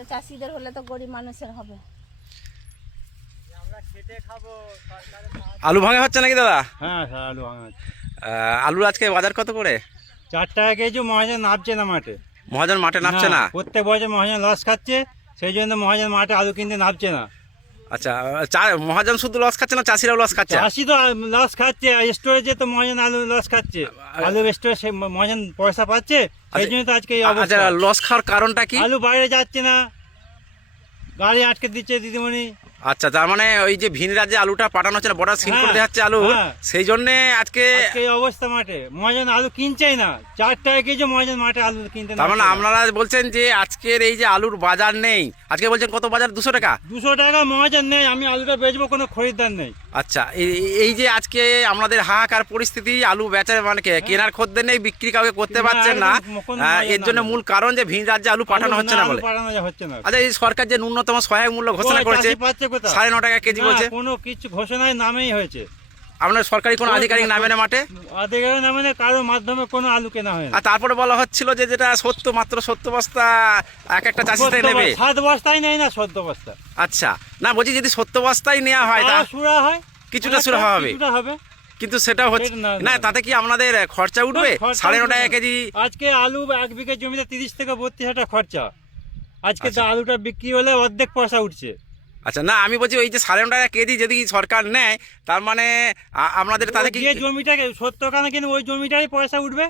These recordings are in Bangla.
তো চাষিদের হলে তো গরিব মানুষের হবে। আলু ভাঙা হচ্ছে নাকি দাদা? হ্যাঁ আলু ভাঙা হচ্ছে। আলুর আজকে বাজার কত করে? 4 টাকা কেজি। মহাজন নামছে না মাঠে। মহাজন মাঠে নামছে না? প্রত্যেক বছর মহাজন লস খাচ্ছে, সেই জন্য মহাজন মাঠে আলু কিনতে নামছে না। আচ্ছা, মহাজন শুধু লস খাচ্ছে না, চাষিরাও লস খাচ্ছে? চাষি তো লস খাচ্ছে, স্টোরেজে তো মহাজন আলু লস খাচ্ছে। আলু স্টোরে মহাজন পয়সা পাচ্ছে, সেই জন্য তো আজকে এই অবস্থা। আচ্ছা, লস খাওয়ার কারণটা কি? আলু বাইরে যাচ্ছে না, গাড়ি আটকে দিচ্ছে দিদিমণি। আচ্ছা, তার মানে ওই যে ভিন রাজ্যে আলুটা পাঠানো হচ্ছে না, বর্ডার সিল করে দেওয়া হচ্ছে আলু, সেই জন্য আজকে এই অবস্থা। মাঠে মহাজন আলু কিনছেই না। 4 টাকা কেজি মহাজন মাঠে আলু কিনতে। তার মানে আপনারা বলছেন যে আজকের এই যে আলুর বাজার নেই, আজকে বলছেন কত বাজার? 200 টাকা। 200 টাকা মহাজন নেই, আমি আলুটা বেচবো, কোনো খরিদ্দার নেই। আচ্ছা, এই যে আজকে আমাদের হাহাকার পরিস্থিতি, আলু বেচার মানে কেনার খদ্দের নেই, বিক্রি কাউকে করতে পারছেন না, এর জন্য মূল কারণ যে ভিন রাজ্যে আলু পাঠানো হচ্ছে না বলে। আচ্ছা, এই সরকার যে ন্যূনতম সহায়ক মূল্য ঘোষণা করেছে 9.5 টাকা কেজি বলছে, কোনো কিছু ঘোষণায় নামেই হয়েছে। আপনার সরকারি কোনো আধিকারিক নামে না মাঠে? আধিকারিক নামে না, কারোর মাধ্যমে কোনো আলু কেনা হয় না। আর তারপরে বলা হচ্ছিল যে যেটা মাত্র 70 বস্তা এক একটা চাষিতে নেবে। 7 বস্তাই নেই না, 14 বস্তা। আচ্ছা, না বলছি যদি 70 বস্তাই নেওয়া হয় তা সুরা হয়, কিছুটা সুরা হবে, কিন্তু সেটা হচ্ছে না। তাতে কি আপনাদের খরচা উঠবে? 9.5 টাকা কেজি। আজকে আলু 1 বিঘা জমিতে 30 থেকে 32 হাজার খরচা। আজকে তো আলুটা বিক্রি হলে অর্ধেক পয়সা উঠছে। আচ্ছা, না আমি বলছি ওই যে 9.5 টাকা কেজি যদি সরকার নেয়, তার মানে আপনাদের তাদের কি জমিটাকে 70 টাকা কিনে ওই জমিটাই পয়সা উঠবে,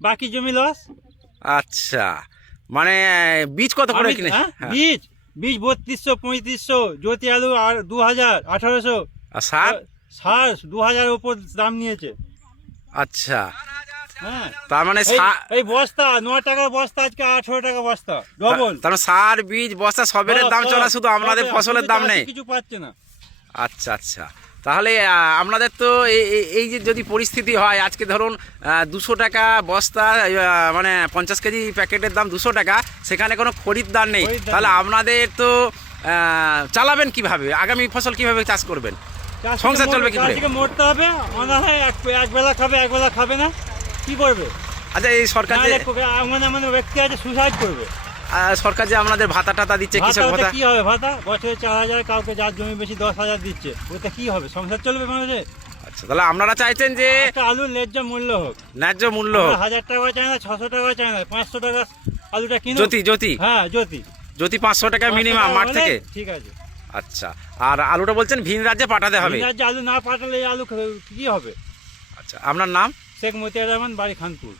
বাকি জমি লস। আচ্ছা, মানে বীজ কত করে কিনে? বীজ 3200 3500, জ্যোতি আলু আর 2000 1800। আর সার 2000 উপর দাম নিয়েছে। আচ্ছা, হ্যাঁ, তার মানে এই বস্তা 9 টাকার বস্তা আজকে 18 টাকা বস্তা, ডবল। তার মানে সার বীজ বস্তা সবের দাম চলা, শুধু আপনাদের ফসলের দাম নেই, কিছু পাচ্ছে না। আচ্ছা আচ্ছা, তাহলে আপনাদের তো এই যে যদি পরিস্থিতি হয়, আজকে ধরুন 200 টাকা বস্তা, মানে 50 কেজি প্যাকেটের দাম 200 টাকা, সেখানে কোনো খরিদ্দার নেই, তাহলে আপনাদের তো চালাবেন কিভাবে? আগামী ফসল কিভাবে চাষ করবেন? সংসার চলবে কি করে? মরতে হবে, মনে হয় এক বেলা খাবে, এক বেলা খাবে না, কি করবে? আচ্ছা, এই সরকার যে মানে ব্যক্তি আছে সুসাইড করবে। সরকার যে আপনাদের ভাতা টাতা দিচ্ছে, কৃষক ভাতা, কি হবে? ভাতা বছরে 4000, কাউকে যার জমি বেশি 10,000 দিচ্ছে, ওটা কি হবে? সংসার চলবে মানুষের? আচ্ছা, তাহলে আপনারা চাইছেন যে আলুর ন্যায্য মূল্য হোক। ন্যায্য মূল্য হোক। 1000 টাকা চাই না, 600 টাকা চাই না, 500 টাকা আলুটা কিনো। জ্যোতি হ্যাঁ, জ্যোতি 500 টাকা মিনিমাম মাঠ থেকে। ঠিক আছে। আচ্ছা, আর আলুটা বলছেন ভিন রাজ্যে পাঠাতে হবে? ভিন রাজ্যে আলু না পাঠালে আলু কি হবে? আচ্ছা, আপনার নাম? শেখ মতিয়ার রহমান, বাড়ি খানপুর।